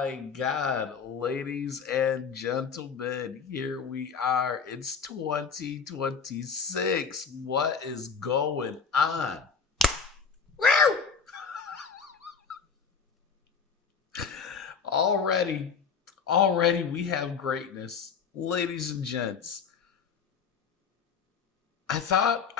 my God, ladies and gentlemen, here we are. It's 2026. What is going on? Woo! Already, already we have greatness. Ladies and gents, I thought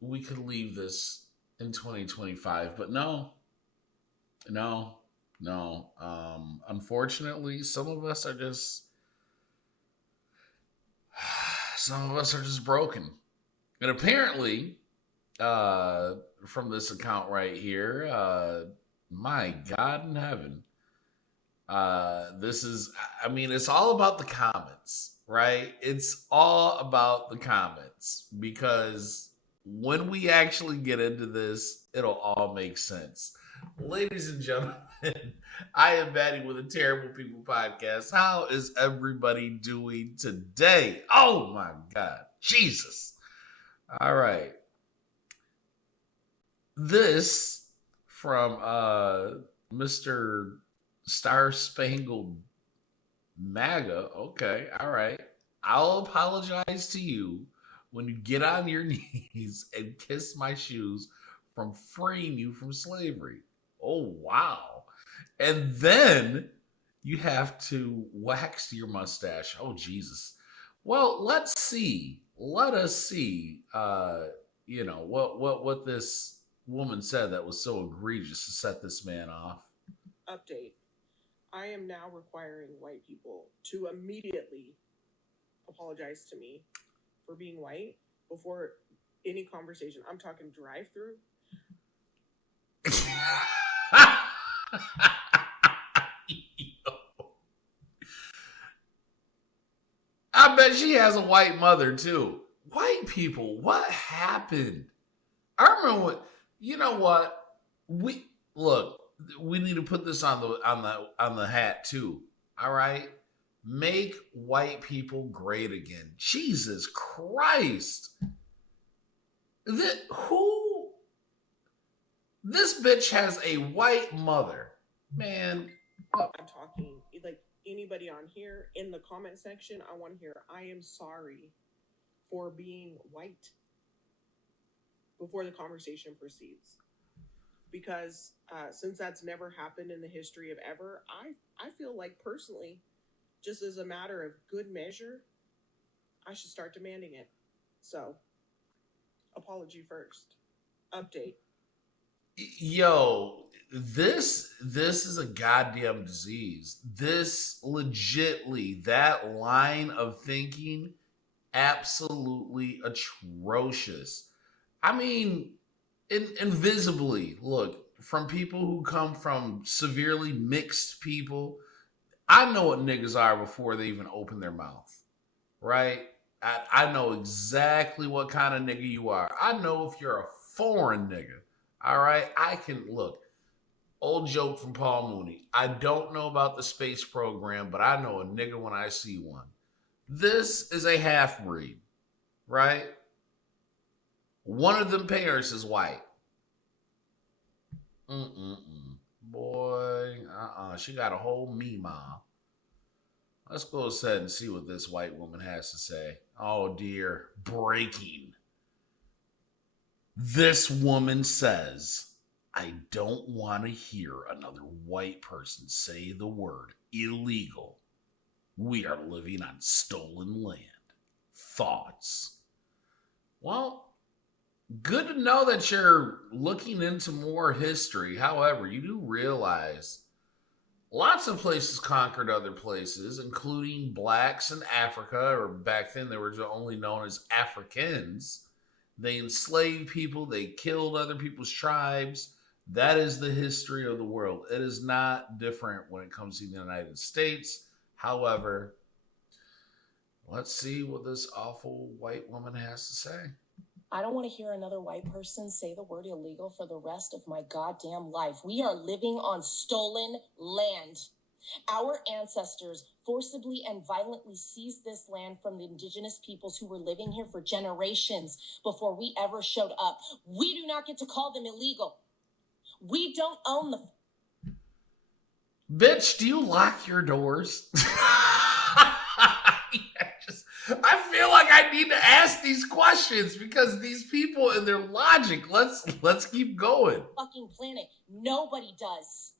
we could leave this in 2025, but no, no, no. Unfortunately, some of us are just broken. And apparently, uh, from this account right here, my God in heaven, this is, I mean, it's all about the comments, right? It's all about the comments because when we actually get into this, it'll all make sense. Ladies and gentlemen, I am Maddie with a Terrible People podcast. How is everybody doing today? Oh my God, Jesus. All right. This from Mr. Star Spangled MAGA. Okay, all right. I'll apologize to you when you get on your knees and kiss my shoes from freeing you from slavery. Oh, wow. And then you have to wax your mustache. Oh, Jesus. Well, let's see. Let us see. What this woman said that was so egregious to set this man off. Update. I am now requiring white people to immediately apologize to me for being white before any conversation. I'm talking drive through. I bet she has a white mother too. White people, what happened? I remember what you know what? We look, we need to put this on the hat too. All right? Make white people great again. Jesus Christ. Who this bitch has a white mother. Man, I'm talking like anybody on here in the comment section. I want to hear I am sorry for being white before the conversation proceeds. Because since that's never happened in the history of ever, I feel like personally, just as a matter of good measure, I should start demanding it. So, apology first. Update. Yo, this is a goddamn disease. This legitly that line of thinking absolutely atrocious. I mean, invisibly, look, from people who come from severely mixed people, I know what niggas are before they even open their mouth, right? I know exactly what kind of nigga you are. I know if you're a foreign nigga, all right? I can look. Old joke from Paul Mooney. I don't know about the space program, but I know a nigga when I see one. This is a half breed, right? One of them parents is white. Mm-mm-mm. Boy, she got a whole meme. Let's go ahead and see what this white woman has to say. Oh dear, breaking. This woman says, I don't want to hear another white person say the word illegal. We are living on stolen land. Thoughts? Well, good to know that you're looking into more history. However, you do realize lots of places conquered other places, including blacks in Africa, or back then they were only known as Africans. They enslaved people, they killed other people's tribes. That is the history of the world. It is not different when it comes to the United States. However, let's see what this awful white woman has to say. I don't want to hear another white person say the word illegal for the rest of my goddamn life. We are living on stolen land. Our ancestors forcibly and violently seized this land from the indigenous peoples who were living here for generations before we ever showed up. We do not get to call them illegal. We don't own the... Bitch, do you lock your doors? I feel like I need to ask these questions because these people and their logic. Let's keep going. Fucking planet. Nobody does.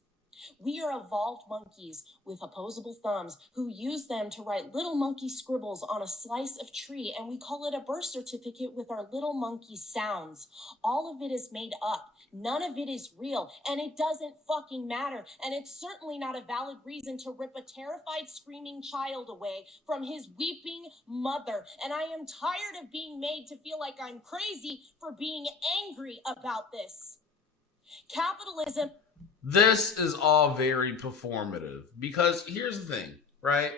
We are evolved monkeys with opposable thumbs who use them to write little monkey scribbles on a slice of tree, and we call it a birth certificate with our little monkey sounds. All of it is made up. None of it is real, and it doesn't fucking matter. And it's certainly not a valid reason to rip a terrified, screaming child away from his weeping mother. And I am tired of being made to feel like I'm crazy for being angry about this. Capitalism. This is all very performative because here's the thing, right?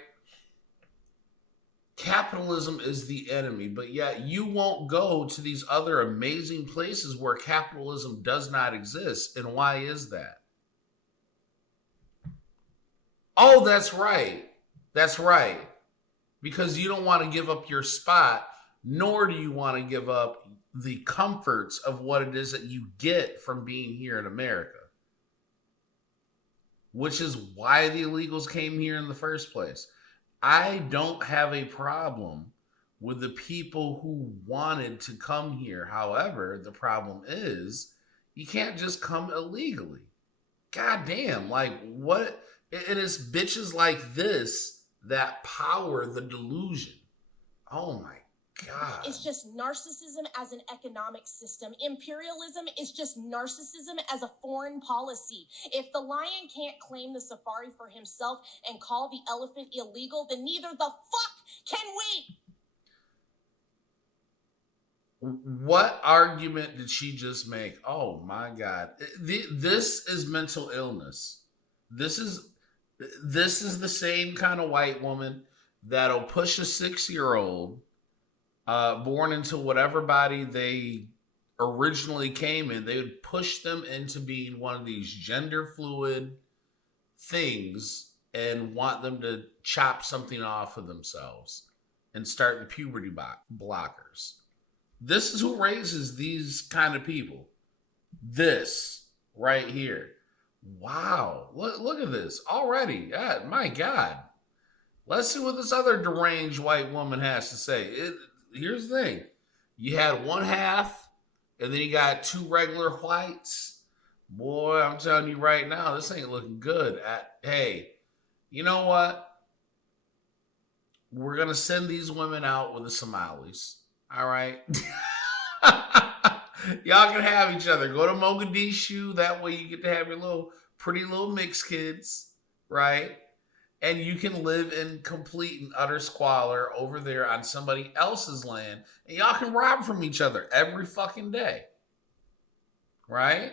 Capitalism is the enemy, but yet you won't go to these other amazing places where capitalism does not exist. And why is that? Oh, that's right. That's right. Because you don't want to give up your spot, nor do you want to give up the comforts of what it is that you get from being here in America. Which is why the illegals came here in the first place. I don't have a problem with the people who wanted to come here. However, the problem is you can't just come illegally. God damn, like what? It is bitches like this that power the delusion. Oh my God. It's just narcissism as an economic system. Imperialism is just narcissism as a foreign policy. If the lion can't claim the safari for himself and call the elephant illegal, then neither the fuck can we. What argument did she just make? Oh my God. This is mental illness. This is the same kind of white woman that'll push a 6-year-old born into whatever body they originally came in. They would push them into being one of these gender fluid things and want them to chop something off of themselves and start the puberty blockers. This is who raises these kind of people. This right here. Wow. Look at this already. God, my God. Let's see what this other deranged white woman has to say. Here's the thing. You had one half, and then you got two regular whites. Boy, I'm telling you right now, this ain't looking good. Hey, you know what? We're going to send these women out with the Somalis. All right? Y'all can have each other. Go to Mogadishu. That way you get to have your pretty little mixed kids, right? And you can live in complete and utter squalor over there on somebody else's land. And y'all can rob from each other every fucking day. Right?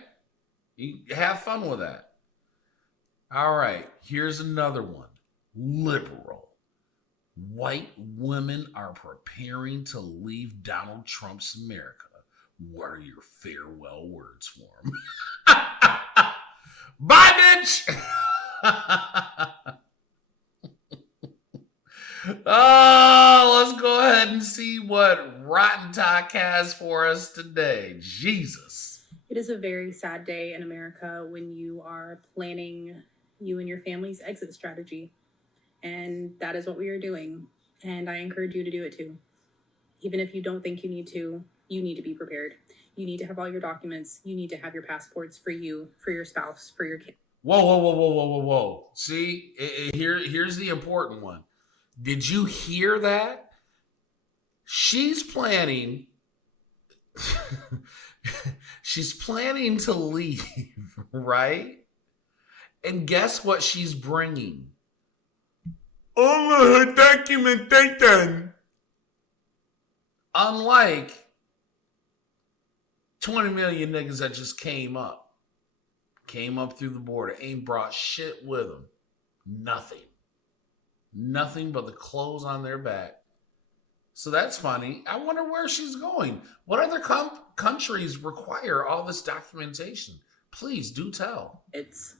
You have fun with that. All right. Here's another one. Liberal. White women are preparing to leave Donald Trump's America. What are your farewell words for him? Bye, bitch! Oh, let's go ahead and see what Rotten Talk has for us today. Jesus. It is a very sad day in America when you are planning you and your family's exit strategy. And that is what we are doing. And I encourage you to do it too. Even if you don't think you need to be prepared. You need to have all your documents. You need to have your passports for you, for your spouse, for your kid. Whoa. See, here's the important one. Did you hear that? She's planning to leave, right? And guess what she's bringing? All of her documentation. Unlike 20 million niggas that just came up through the border, ain't brought shit with them. Nothing but the clothes on their back. So that's funny. I wonder where she's going. What other countries require all this documentation? Please do tell. It's,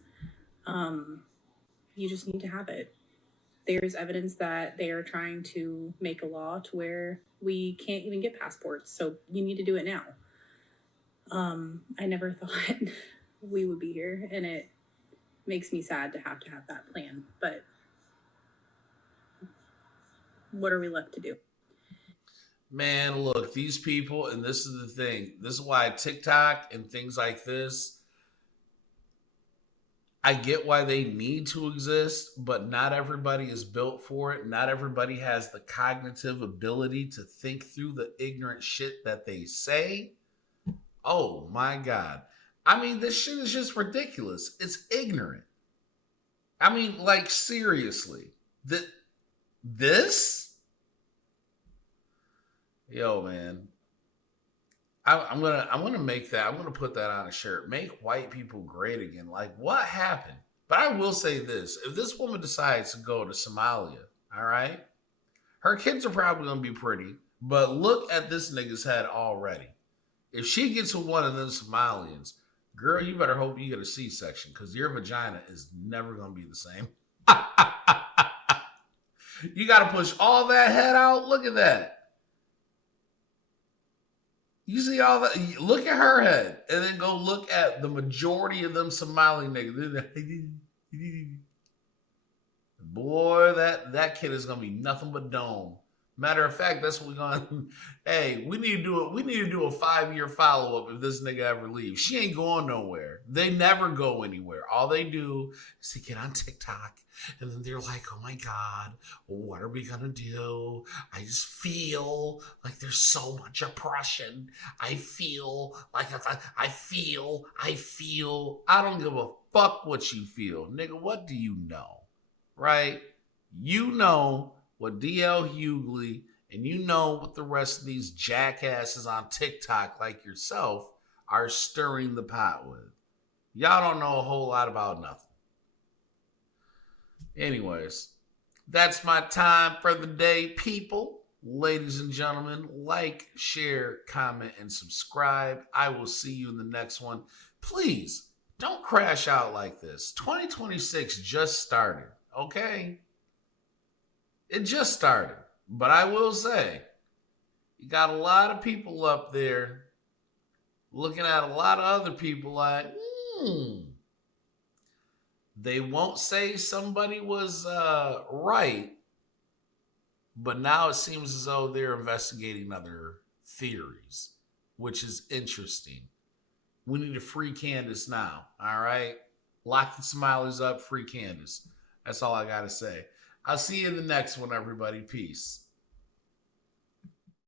you just need to have it. There's evidence that they are trying to make a law to where we can't even get passports. So you need to do it now. I never thought we would be here, and it makes me sad to have that plan. But what are we left to do? Man, look, these people, and this is the thing. This is why TikTok and things like this, I get why they need to exist, but not everybody is built for it. Not everybody has the cognitive ability to think through the ignorant shit that they say. Oh my God. I mean, this shit is just ridiculous. It's ignorant. I mean, like, seriously. This? Yo, man. I'm gonna make that. I'm gonna put that on a shirt. Make white people great again. Like, what happened? But I will say this: if this woman decides to go to Somalia, all right, her kids are probably gonna be pretty. But look at this nigga's head already. If she gets with one of them Somalians, girl, you better hope you get a C-section because your vagina is never gonna be the same. You gotta push all that head out. Look at that. You see all that? Look at her head, and then go look at the majority of them Somali niggas. Boy, that kid is gonna be nothing but dome. Matter of fact, that's what we're gonna. Hey, we need to do it. We need to do a 5-year follow up if this nigga ever leaves. She ain't going nowhere. They never go anywhere. All they do is they get on TikTok, and then they're like, "Oh my God, what are we gonna do? I just feel like there's so much oppression. I feel like I feel. I don't give a fuck what you feel, nigga. What do you know, right? You know what DL Hughley and you know what the rest of these jackasses on TikTok like yourself are stirring the pot with. Y'all don't know a whole lot about nothing. Anyways, that's my time for the day, people. Ladies and gentlemen, like, share, comment, and subscribe. I will see you in the next one. Please don't crash out like this. 2026 just started, okay? It just started. But I will say, you got a lot of people up there looking at a lot of other people like, they won't say somebody was right, but now it seems as though they're investigating other theories, which is interesting. We need to free Candace now, all right? Lock the Smileys up, free Candace. That's all I got to say. I'll see you in the next one, everybody. Peace.